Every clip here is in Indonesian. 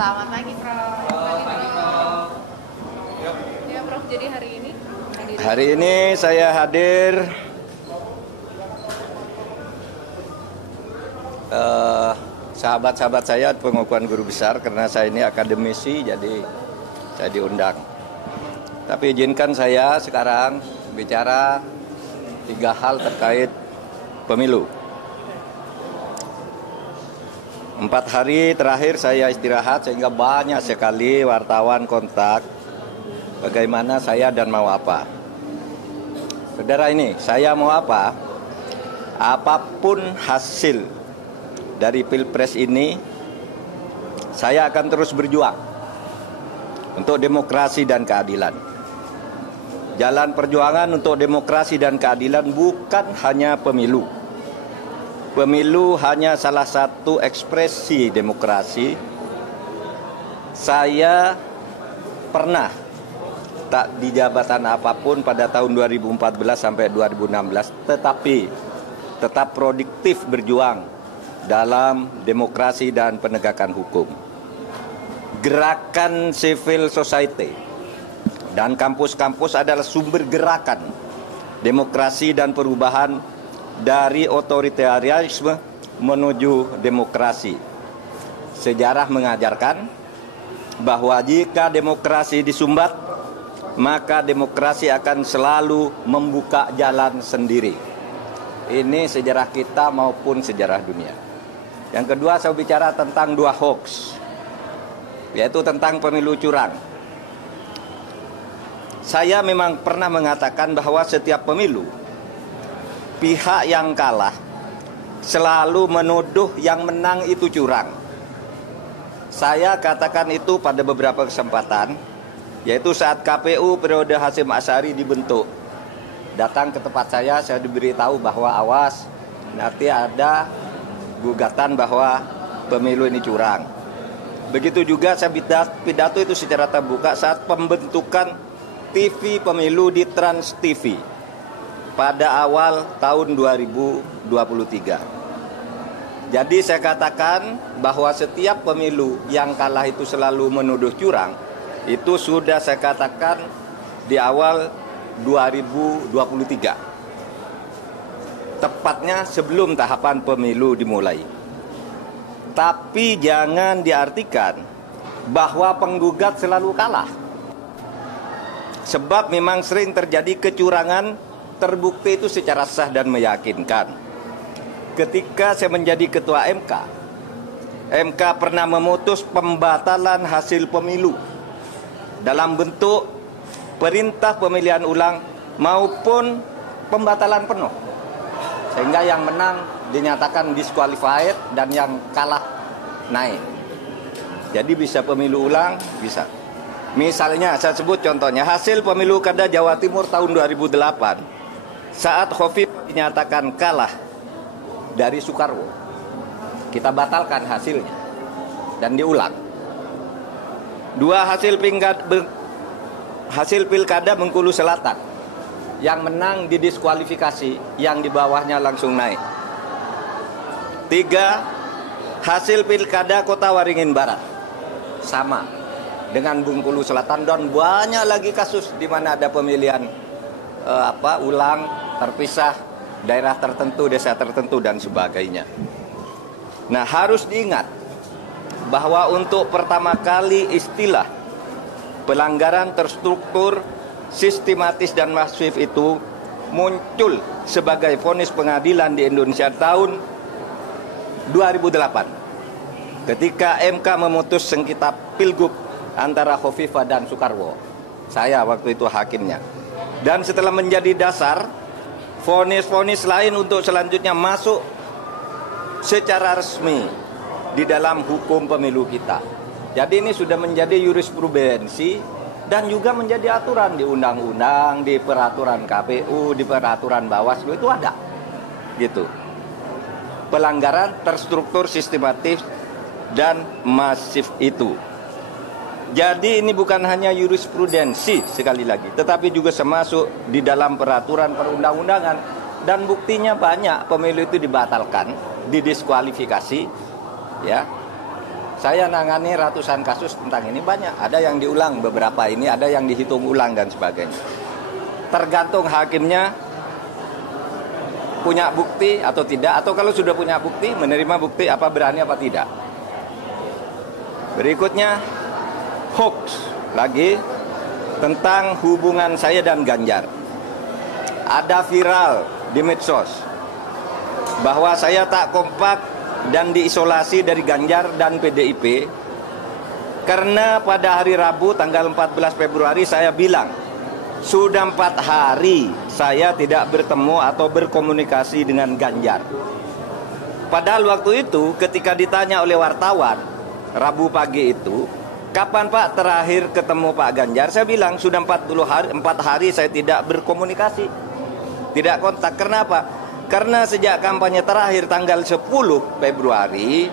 Selamat pagi, Prof. Selamat pagi, Prof. Ya, Prof. Jadi hari ini saya hadir sahabat-sahabat saya pengukuhan guru besar karena saya ini akademisi, jadi saya diundang. Tapi izinkan saya sekarang bicara 3 hal terkait pemilu. 4 hari terakhir saya istirahat sehingga banyak sekali wartawan kontak bagaimana saya dan mau apa. Saudara, ini saya mau apa? Apapun hasil dari Pilpres ini, saya akan terus berjuang untuk demokrasi dan keadilan. Jalan perjuangan untuk demokrasi dan keadilan bukan hanya pemilu. Pemilu hanya salah satu ekspresi demokrasi. Saya pernah tak di jabatan apapun pada tahun 2014 sampai 2016, tetapi tetap produktif berjuang dalam demokrasi dan penegakan hukum. Gerakan civil society dan kampus-kampus adalah sumber gerakan demokrasi dan perubahan dari otoritarianisme menuju demokrasi. Sejarah mengajarkan bahwa jika demokrasi disumbat, maka demokrasi akan selalu membuka jalan sendiri. Ini sejarah kita maupun sejarah dunia. Yang kedua, saya bicara tentang 2 hoax, yaitu tentang pemilu curang. Saya memang pernah mengatakan bahwa setiap pemilu, pihak yang kalah selalu menuduh yang menang itu curang. Saya katakan itu pada beberapa kesempatan, yaitu saat KPU periode Hasyim Asy'ari dibentuk. Datang ke tempat saya diberitahu bahwa awas, nanti ada gugatan bahwa pemilu ini curang. Begitu juga saya pidato itu secara terbuka saat pembentukan TV pemilu di Trans TV pada awal tahun 2023. Jadi saya katakan bahwa setiap pemilu yang kalah itu selalu menuduh curang. Itu sudah saya katakan di awal 2023. Tepatnya sebelum tahapan pemilu dimulai. Tapi jangan diartikan bahwa penggugat selalu kalah. Sebab memang sering terjadi kecurangan terbukti itu secara sah dan meyakinkan. Ketika saya menjadi ketua MK pernah memutus pembatalan hasil pemilu dalam bentuk perintah pemilihan ulang maupun pembatalan penuh, sehingga yang menang dinyatakan disqualified dan yang kalah naik. Jadi bisa pemilu ulang, bisa. Misalnya saya sebut contohnya hasil pemilu kada Jawa Timur tahun 2008 saat Khofifah dinyatakan kalah dari Soekarwo, kita batalkan hasilnya dan diulang. 2 hasil pilkada Bengkulu Selatan, yang menang didiskualifikasi, yang di bawahnya langsung naik. 3 hasil pilkada Kota Waringin Barat, sama dengan Bengkulu Selatan, dan banyak lagi kasus di mana ada pemilihan ulang, terpisah, daerah tertentu, desa tertentu, dan sebagainya. Nah, harus diingat bahwa untuk pertama kali istilah pelanggaran terstruktur, sistematis, dan masif itu muncul sebagai vonis pengadilan di Indonesia tahun 2008 ketika MK memutus sengketa Pilgub antara Khofifah dan Soekarwo. Saya waktu itu hakimnya. Dan setelah menjadi dasar, vonis-vonis lain untuk selanjutnya masuk secara resmi di dalam hukum pemilu kita. Jadi ini sudah menjadi jurisprudensi dan juga menjadi aturan di undang-undang, di peraturan KPU, di peraturan Bawaslu, itu ada. Gitu. Pelanggaran terstruktur, sistematis, dan masif itu. Jadi ini bukan hanya jurisprudensi sekali lagi, tetapi juga termasuk di dalam peraturan perundang-undangan. Dan buktinya banyak, pemilu itu dibatalkan, didiskualifikasi, ya, Saya nangani ratusan kasus tentang ini, banyak. Ada yang diulang beberapa ini, ada yang dihitung ulang dan sebagainya. Tergantung hakimnya punya bukti atau tidak, atau kalau sudah punya bukti, menerima bukti apa berani apa tidak. Berikutnya, hoax lagi tentang hubungan saya dan Ganjar. Ada viral di medsos bahwa saya tak kompak dan diisolasi dari Ganjar dan PDIP karena pada hari Rabu tanggal 14 Februari saya bilang sudah 4 hari saya tidak bertemu atau berkomunikasi dengan Ganjar. Padahal waktu itu ketika ditanya oleh wartawan Rabu pagi itu, kapan Pak terakhir ketemu Pak Ganjar? Saya bilang sudah 4 hari saya tidak berkomunikasi, tidak kontak. Kenapa? Karena sejak kampanye terakhir tanggal 10 Februari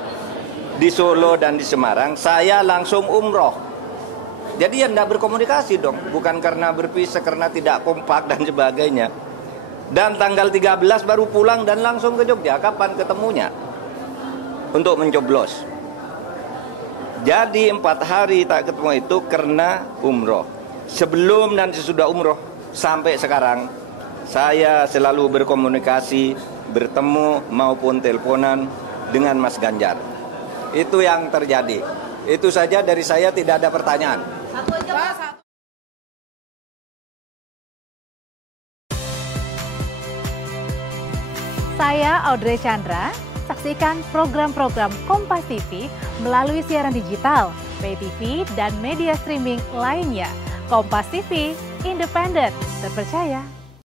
di Solo dan di Semarang, saya langsung umroh. Jadi ya tidak berkomunikasi dong, bukan karena berpisah, karena tidak kompak dan sebagainya. Dan tanggal 13 baru pulang dan langsung ke Jogja. Kapan ketemunya? Untuk mencoblos. Jadi 4 hari tak ketemu itu karena umroh. Sebelum dan sesudah umroh sampai sekarang, saya selalu berkomunikasi, bertemu maupun teleponan dengan Mas Ganjar. Itu yang terjadi. Itu saja dari saya, tidak ada pertanyaan. Saya Audrey Chandra, saksikan program-program Kompas TV melalui siaran digital, pay TV, dan media streaming lainnya. Kompas TV, independen, terpercaya,